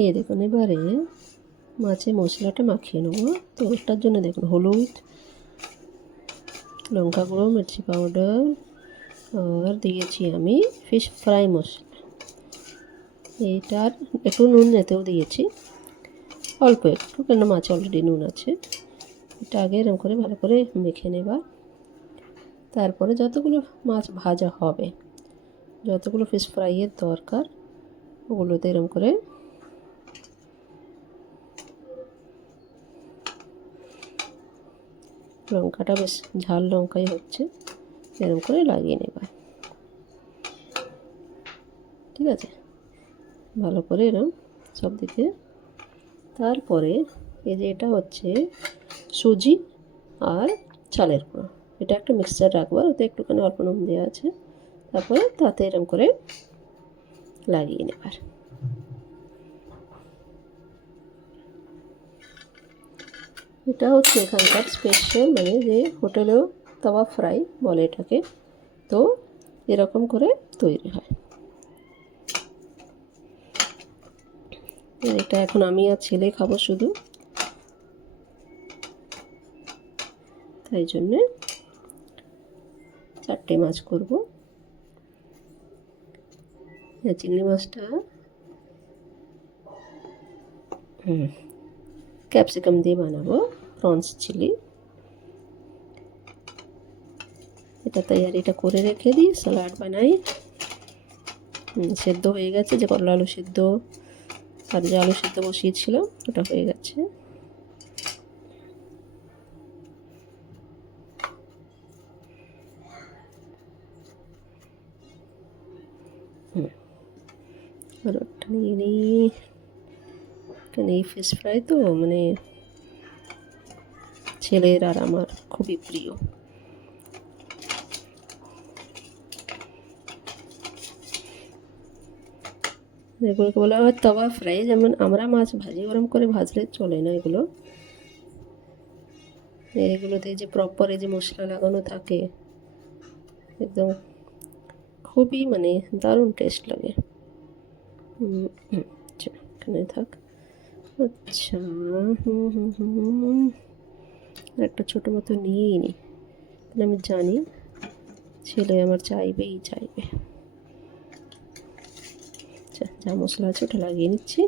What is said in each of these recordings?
এই দেখুন এবারে মাছে মশলাটা মাখিয়ে নেবো। তো ওটার জন্য দেখুন হলুদ, লঙ্কা গুঁড়ো, মির্চি পাউডার আর দিয়েছি আমি ফিশ ফ্রাই মশলা। এইটার একটু নুন এতেও দিয়েছি, অল্প একটু, কেন মাছে অলরেডি নুন আছে। এটা আগে এরকম করে ভালো করে মেখে নেবা। তারপরে যতগুলো মাছ ভাজা হবে, যতগুলো ফিশ ফ্রাইয়ের দরকার, ওগুলোতে এরকম করে লঙ্কাটা বেশ ঝাল লঙ্কাই হচ্ছে, এরকম করে লাগিয়ে নেবা। ঠিক আছে, ভালো করে এরকম সব দিকে। তারপরে এই যে এটা হচ্ছে সুজি আর চালের গুঁড়ো, এটা একটা মিক্সচার রাখবো, ওতে একটুখানি অল্প নুন দেওয়া আছে। তারপরে তাতে এরকম করে লাগিয়ে নেবার। এটা হচ্ছে এখানকার স্পেশাল, মানে যে হোটেলেও তাওয়া ফ্রাই বলে এটাকে। তো এরকম করে তৈরি হয়। এটা এখন আমি আর ছেলে খাবো শুধু, তাই জন্যে 4টে মাছ করবো। চিংড়ি মাছটা ক্যাপসিকাম দিয়ে বানাবো, প্রনস চিলি। এটা তৈয়ারিটা করে রেখে দিই, স্যালাড বানাই। সেদ্ধ হয়ে গেছে, যে করলা আলু সেদ্ধ আর যে আলু সেদ্ধ বসিয়েছিলাম ওটা হয়ে গেছে। আর ওটা নিয়ে নিই, কেন এই ফিশ ফ্রাই তো মানে ছেলের আর আমার খুবই প্রিয়। এগুলোকে বলা হয় তাওয়া ফ্রাই। যেমন আমরা মাছ ভাজি গরম করে ভাজলে চলে না, এগুলোতে যে প্রপার এই যে মশলা লাগানো থাকে, একদম খুবই মানে দারুণ টেস্ট লাগে। আচ্ছা এখানে থাক। আচ্ছা একটা ছোটো মতো নিয়েই নিই, আমি জানি ছেলে আমার চাইবেই চাইবে। আচ্ছা যা মশলা আছে ওটা লাগিয়ে নিচ্ছি।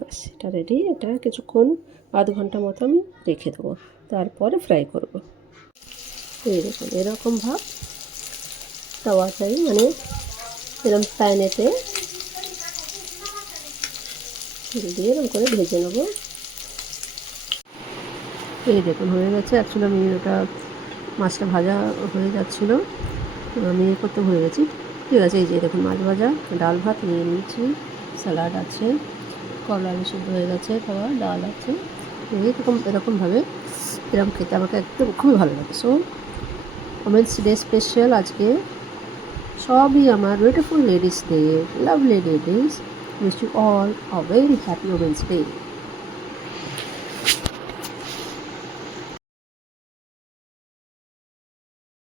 ব্যাস এটা রেডি। এটা কিছুক্ষণ আধ ঘন্টা মতো আমি রেখে দেবো, তারপরে ফ্রাই করব। এই দেখুন এরকম ভাব তাওয়াটাই, মানে এরকম প্যানেতে দিয়ে এরকম করে ভেজে নেব। এই দেখুন হয়ে গেছে। অ্যাকচুয়ালি আমি ওটা মাছটা ভাজা হয়ে যাচ্ছিলো, আমি করতে ভুলে গেছি। ঠিক আছে, এই যে দেখুন মাছ ভাজা, ডাল ভাত নিয়ে নিয়েছি, স্যালাড আছে, করলা আলু সেদ্ধ হয়ে গেছে, খাওয়া ডাল আছে। এরকমভাবে এরকম খেতে আমাকে একদম খুবই ভালো লাগে। সো ওমেন্স ডে স্পেশাল আজকে সবই আমার beautiful ladies day, lovely ladies. Wish you all a very happy women's day.